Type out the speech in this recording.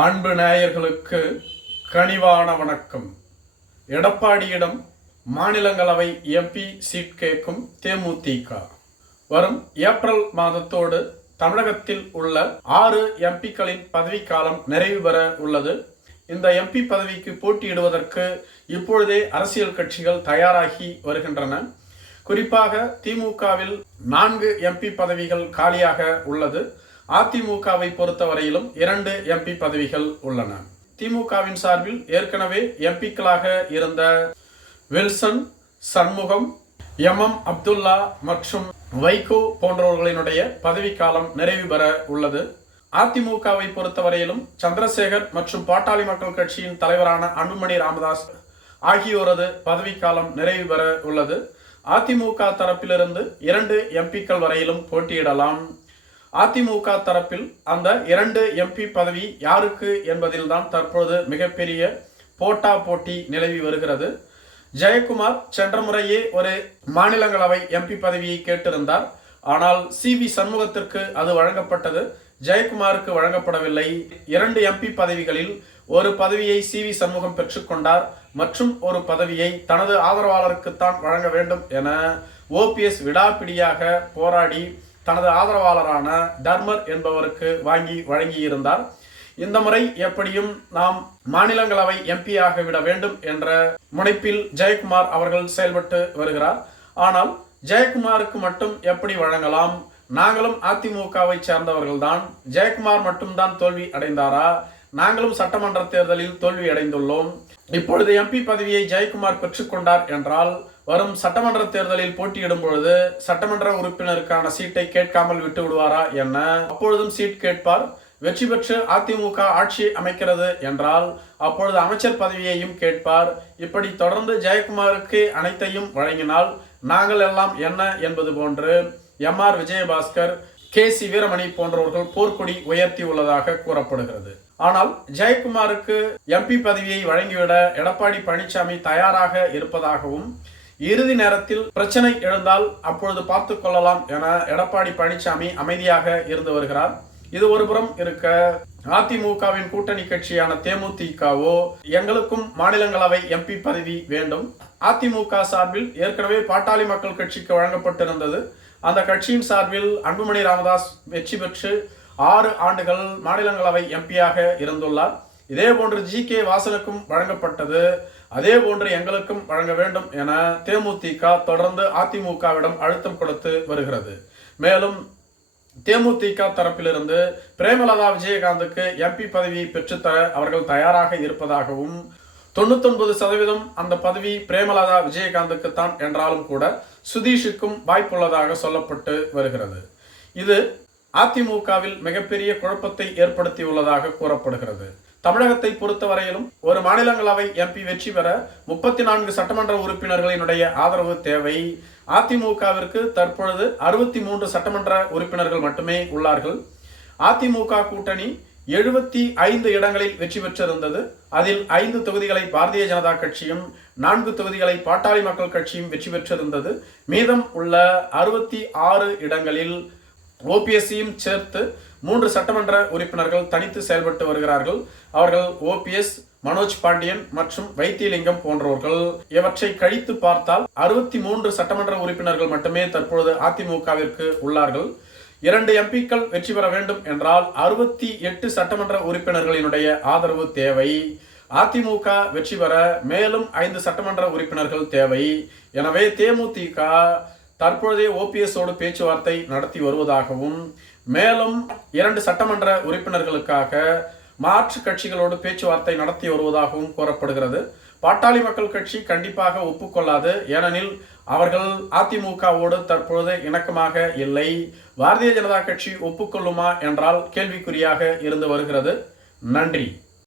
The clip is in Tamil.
அன்பு நேயர்களுக்கு கனிவான வணக்கம். எடப்பாடியிடம் மாநிலங்களவை எம்பி சீட் கேட்கும் தேமுதிக. வரும் ஏப்ரல் மாதத்தோடு தமிழகத்தில் உள்ள ஆறு எம்பிக்களின் பதவிக்காலம் நிறைவு பெற உள்ளது. இந்த எம்பி பதவிக்கு போட்டியிடுவதற்கு இப்பொழுதே அரசியல் கட்சிகள் தயாராகி வருகின்றன. குறிப்பாக திமுகவில் நான்கு எம்பி பதவிகள் காலியாக உள்ளது. அதிமுகவை பொறுத்தவரையிலும் இரண்டு எம்பி பதவிகள் உள்ளன. திமுகவின் சார்பில் ஏற்கனவே எம்பிக்களாக இருந்த Wilson Shanmugam M M Abdullah மற்றும் வைகோ போன்றவர்களினுடைய பதவிக்காலம் நிறைவு பெற உள்ளது. அதிமுகவை பொறுத்தவரையிலும் சந்திரசேகர் மற்றும் பாட்டாளி மக்கள் கட்சியின் தலைவரான அன்புமணி ராமதாஸ் ஆகியோரது பதவிக்காலம் நிறைவு பெற உள்ளது. அதிமுக தரப்பிலிருந்து இரண்டு எம்பிக்கள் வரையிலும் போட்டியிடலாம். அதிமுக தரப்பில் அந்த இரண்டு எம்பி பதவி யாருக்கு என்பதில்தான் தற்பொழுது மிகப்பெரிய போட்டா போட்டி நிலவி வருகிறது. ஜெயக்குமார் சென்ற முறையே ஒரு மாநிலங்களவை எம்பி பதவியை கேட்டிருந்தார். ஆனால் சி வி சண்முகத்திற்கு அது வழங்கப்பட்டது. ஜெயக்குமாருக்கு வழங்கப்படவில்லை. இரண்டு எம்பி பதவிகளில் ஒரு பதவியை சி வி சண்முகம் பெற்றுக்கொண்டார் மற்றும் ஒரு பதவியை தனது ஆதரவாளருக்குத்தான் வழங்க வேண்டும் என ஓபிஎஸ் விடாப்பிடியாக போராடி தனது ஆதரவாளரான தர்மர் என்பவருக்கு வாங்கி வழங்கியிருந்தார். இந்த முறை எப்படியும் நாம் மாநிலங்களவை எம்பியாக விட வேண்டும் என்ற முனைப்பில் ஜெயக்குமார் அவர்கள் செயல்பட்டு வருகிறார். ஆனால் ஜெயக்குமாருக்கு மட்டும் எப்படி வழங்கலாம்? நாங்களும் அதிமுகவை சேர்ந்தவர்கள்தான். ஜெயக்குமார் மட்டும்தான் தோல்வி அடைந்தாரா? நாங்களும் சட்டமன்ற தேர்தலில் தோல்வி அடைந்துள்ளோம். இப்பொழுது எம்பி பதவியை ஜெயக்குமார் பெற்றுக்கொண்டார் என்றால் வரும் சட்டமன்ற தேர்தலில் போட்டியிடும் பொழுது சட்டமன்ற உறுப்பினருக்கான சீட்டை கேட்காமல் விட்டு விடுவாரா என்ன? அப்பொழுதும் சீட் கேட்பார். வெற்றி பெற்று அதிமுக ஆட்சி அமைக்கிறது என்றால் அப்பொழுது அமைச்சர் பதவியையும் கேட்பார். இப்படி தொடர்ந்து ஜெயக்குமாருக்கு அனைத்தையும் வழங்கினால் நாங்கள் எல்லாம் என்ன என்பது போன்று M R Vijayabaskar K C Veeramani போன்றவர்கள் போர்க்கொடி உயர்த்தி உள்ளதாக கூறப்படுகிறது. ஆனால் ஜெயக்குமாருக்கு எம்பி பதவியை வழங்கிவிட எடப்பாடி பழனிசாமி தயாராக இருப்பதாகவும் இறுதி நேரத்தில் பிரச்சனை எழுந்தால் அப்பொழுது பார்த்து கொள்ளலாம் என எடப்பாடி பழனிசாமி அமைதியாக இருந்து வருகிறார். இது ஒருபுறம் இருக்க அதிமுகவின் கூட்டணி கட்சியான தேமுதிகவோ எங்களுக்கும் மாநிலங்களவை எம்பி பதவி வேண்டும். அதிமுக சார்பில் ஏற்கனவே பாட்டாளி மக்கள் கட்சிக்கு வழங்கப்பட்டிருந்தது. அந்த கட்சியின் சார்பில் அன்புமணி ராமதாஸ் வெற்றி பெற்று ஆறு ஆண்டுகள் மாநிலங்களவை எம்பியாக இருந்துள்ளார். இதே போன்று ஜி கே வாசனுக்கும் வழங்கப்பட்டது. அதே போன்று எங்களுக்கும் வழங்க வேண்டும் என தேமுதிக தொடர்ந்து அதிமுகவிடம் அழுத்தம் கொடுத்து வருகிறது. மேலும் தேமுதிக தரப்பிலிருந்து பிரேமலதா விஜயகாந்துக்கு எம்பி பதவியை பெற்றுத்தர அவர்கள் தயாராக இருப்பதாகவும் தொண்ணூத்தொன்பது சதவீதம் அந்த பதவி பிரேமலதா விஜயகாந்துக்கு தான் என்றாலும் கூட சுதீஷுக்கும் வாய்ப்புள்ளதாக சொல்லப்பட்டு வருகிறது. இது அதிமுகவில் மிகப்பெரிய குழப்பத்தை ஏற்படுத்தியுள்ளதாக கூறப்படுகிறது. தமிழகத்தை பொறுத்தவரையிலும் ஒரு மாநிலங்களவை எம்பி வெற்றி பெற முப்பத்தி நான்கு சட்டமன்ற உறுப்பினர்களினுடைய ஆதரவு தேவை. அதிமுகவிற்கு தற்பொழுது அறுபத்தி மூன்று சட்டமன்ற உறுப்பினர்கள் மட்டுமே உள்ளார்கள். அதிமுக கூட்டணி எழுபத்தி ஐந்து இடங்களில் வெற்றி பெற்றிருந்தது. அதில் ஐந்து தொகுதிகளை பாரதிய ஜனதா கட்சியும் நான்கு தொகுதிகளை பாட்டாளி மக்கள் கட்சியும் வெற்றி பெற்றிருந்தது. மீதம் உள்ள அறுபத்தி ஆறு இடங்களில் ஓபிஎஸ்சியும் சேர்த்து மூன்று சட்டமன்ற உறுப்பினர்கள் தனித்து செயல்பட்டு வருகிறார்கள். அவர்கள் ஓபிஎஸ் மனோஜ் பாண்டியன் மற்றும் வைத்தியலிங்கம் போன்றவர்கள். இவற்றை கழித்து பார்த்தால் அறுபத்தி மூன்று சட்டமன்ற உறுப்பினர்கள் மட்டுமே தற்பொழுது அதிமுகவிற்கு உள்ளார்கள். இரண்டு எம்பிக்கள் வெற்றி பெற வேண்டும் என்றால் அறுபத்தி எட்டு சட்டமன்ற உறுப்பினர்களினுடைய ஆதரவு தேவை. அதிமுக வெற்றி பெற மேலும் ஐந்து சட்டமன்ற உறுப்பினர்கள் தேவை. எனவே தேமுதிக தற்பொழுதே ஓபிஎஸோடு பேச்சுவார்த்தை நடத்தி வருவதாகவும் மேலும் இரண்டு சட்டமன்ற உறுப்பினர்களுக்காக மாற்று கட்சிகளோடு பேச்சுவார்த்தை நடத்தி வருவதாகவும் கூறப்படுகிறது. பாட்டாளி மக்கள் கட்சி கண்டிப்பாக ஒப்புக்கொள்ளாது. ஏனெனில் அவர்கள் அதிமுகவோடு தற்பொழுது இணக்கமாக இல்லை. பாரதிய ஜனதா கட்சி ஒப்புக்கொள்ளுமா என்றால் கேள்விக்குறியாக இருந்து வருகிறது. நன்றி.